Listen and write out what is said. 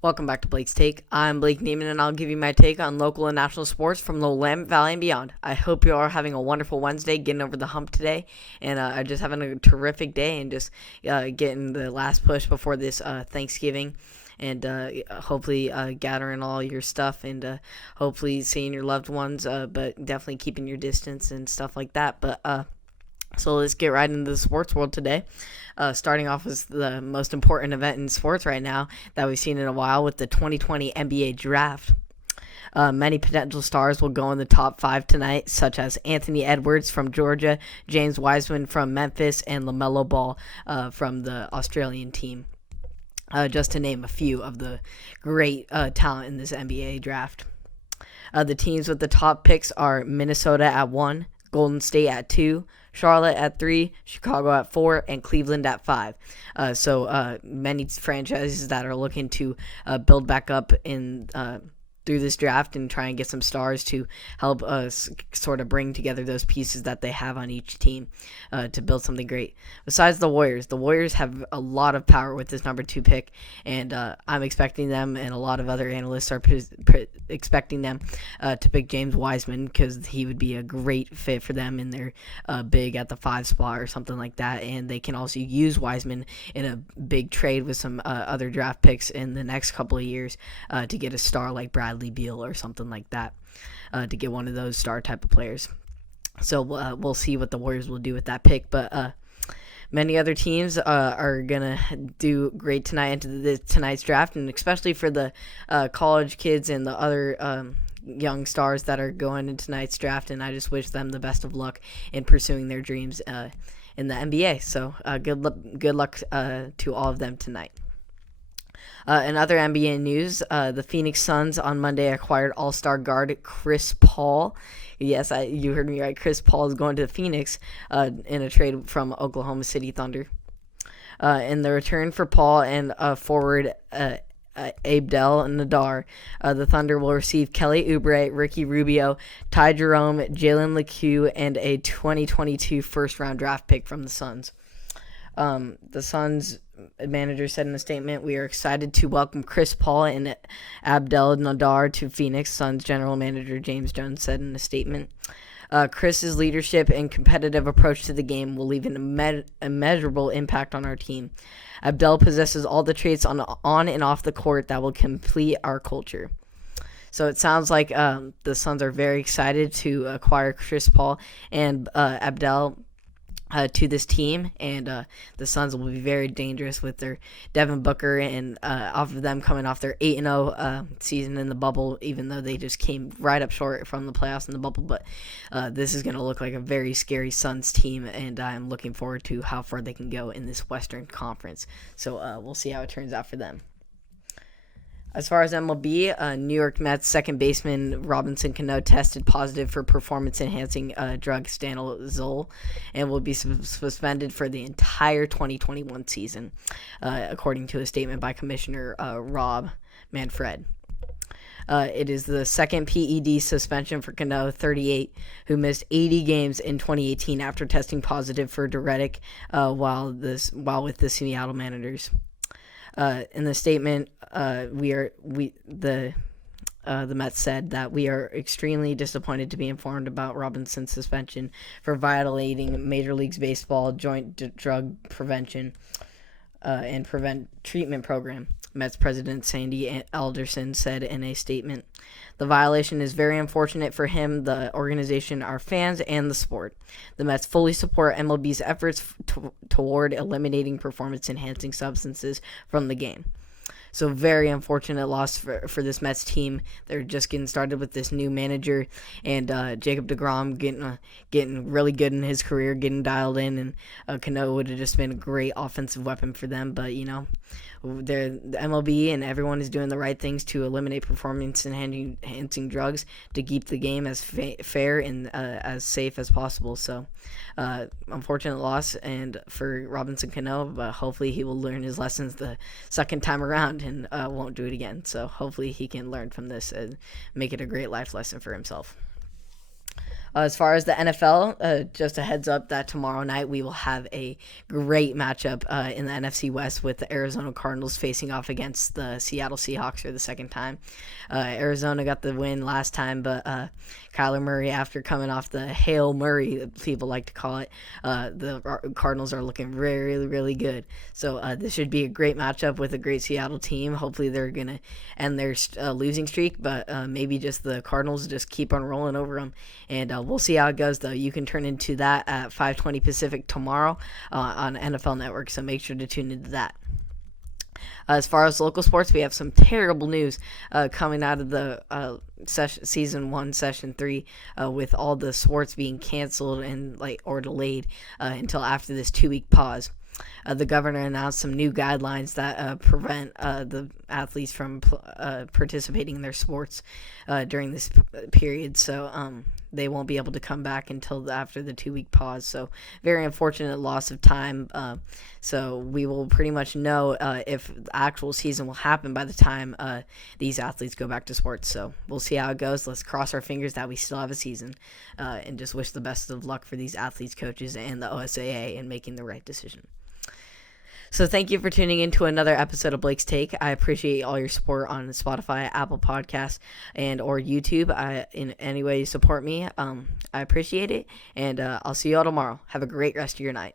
Welcome back to Blake's Take. I'm Blake Neiman, and I'll give you my take on local and national sports from the Willamette Valley and beyond. I hope you are having a wonderful Wednesday, getting over the hump today, and just having a terrific day, and just getting the last push before this Thanksgiving, and hopefully gathering all your stuff, and hopefully seeing your loved ones, but definitely keeping your distance and stuff like that. So let's get right into the sports world today. Starting off with the most important event in sports right now that we've seen in a while with the 2020 NBA Draft. Many potential stars will go in the top 5 tonight, such as Anthony Edwards from Georgia, James Wiseman from Memphis, and LaMelo Ball from the Australian team. Just to name a few of the great talent in this NBA Draft. The teams with the top picks are Minnesota at 1, Golden State at 2, Charlotte at 3, Chicago at 4, and Cleveland at 5. So many franchises that are looking to build back up in through this draft and try and get some stars to help us sort of bring together those pieces that they have on each team to build something great. Besides the Warriors have a lot of power with this number 2 pick, and I'm expecting them, and a lot of other analysts are expecting them to pick James Wiseman because he would be a great fit for them in their big at the 5 spot or something like that, and they can also use Wiseman in a big trade with some other draft picks in the next couple of years to get a star like Bradley Beal or something like that, to get one of those star type of players. So we'll see what the Warriors will do with that pick, but many other teams are gonna do great tonight into tonight's draft, and especially for the college kids and the other young stars that are going into tonight's draft, and I just wish them the best of luck in pursuing their dreams in the NBA. So good luck to all of them tonight. In other NBA news, the Phoenix Suns on Monday acquired all-star guard Chris Paul. Yes, you heard me right. Chris Paul is going to Phoenix in a trade from Oklahoma City Thunder. In the return for Paul and forward Abdel Nadar, the Thunder will receive Kelly Oubre, Ricky Rubio, Ty Jerome, Jalen Lecque, and a 2022 first-round draft pick from the Suns. The Suns manager said in a statement, "We are excited to welcome Chris Paul and Abdel Nadar to Phoenix." Suns general manager James Jones said in a statement, "Chris's leadership and competitive approach to the game will leave an immeasurable impact on our team. Abdel possesses all the traits on and off the court that will complete our culture." So it sounds like the Suns are very excited to acquire Chris Paul and Abdel to this team, and the Suns will be very dangerous with their Devin Booker and off of them coming off their 8-0 season in the bubble, even though they just came right up short from the playoffs in the bubble. But this is going to look like a very scary Suns team, and I'm looking forward to how far they can go in this Western Conference. So we'll see how it turns out for them. As far as MLB, New York Mets second baseman Robinson Cano tested positive for performance-enhancing drug stanozol and will be suspended for the entire 2021 season, according to a statement by Commissioner Rob Manfred. It is the second PED suspension for Cano, 38, who missed 80 games in 2018 after testing positive for diuretic while with the Seattle Mariners. In the statement, the Mets said that we are extremely disappointed to be informed about Robinson's suspension for violating Major League Baseball joint drug prevention and treatment program. Mets president Sandy Alderson said in a statement, "The violation is very unfortunate for him, the organization, our fans, and the sport. The Mets fully support MLB's efforts toward eliminating performance-enhancing substances from the game." So very unfortunate loss for this Mets team. They're just getting started with this new manager, and Jacob deGrom getting really good in his career, getting dialed in, and Cano would have just been a great offensive weapon for them. But the MLB and everyone is doing the right things to eliminate performance-enhancing drugs to keep the game as fair and as safe as possible. So unfortunate loss and for Robinson Cano, but hopefully he will learn his lessons the second time around and won't do it again. So hopefully he can learn from this and make it a great life lesson for himself. As far as the NFL, just a heads up that tomorrow night we will have a great matchup in the NFC West with the Arizona Cardinals facing off against the Seattle Seahawks for the second time. Arizona got the win last time, but Kyler Murray, after coming off the Hail Murray, people like to call it, the Cardinals are looking really, really good. So this should be a great matchup with a great Seattle team. Hopefully they're going to end their losing streak, but maybe just the Cardinals just keep on rolling over them. And we'll see how it goes, though. You can turn into that at 5:20 Pacific tomorrow on NFL Network, so make sure to tune into that. As far as local sports, we have some terrible news coming out of the season 1, session 3, with all the sports being canceled and or delayed until after this 2-week pause. The governor announced some new guidelines that prevent the athletes from participating in their sports during this period. So they won't be able to come back until after the 2-week pause. So very unfortunate loss of time. So we will pretty much know if the actual season will happen by the time these athletes go back to sports. So we'll see how it goes. Let's cross our fingers that we still have a season and just wish the best of luck for these athletes, coaches, and the OSAA in making the right decision. So thank you for tuning in to another episode of Blake's Take. I appreciate all your support on Spotify, Apple Podcasts, and or YouTube. In any way you support me, I appreciate it. And I'll see you all tomorrow. Have a great rest of your night.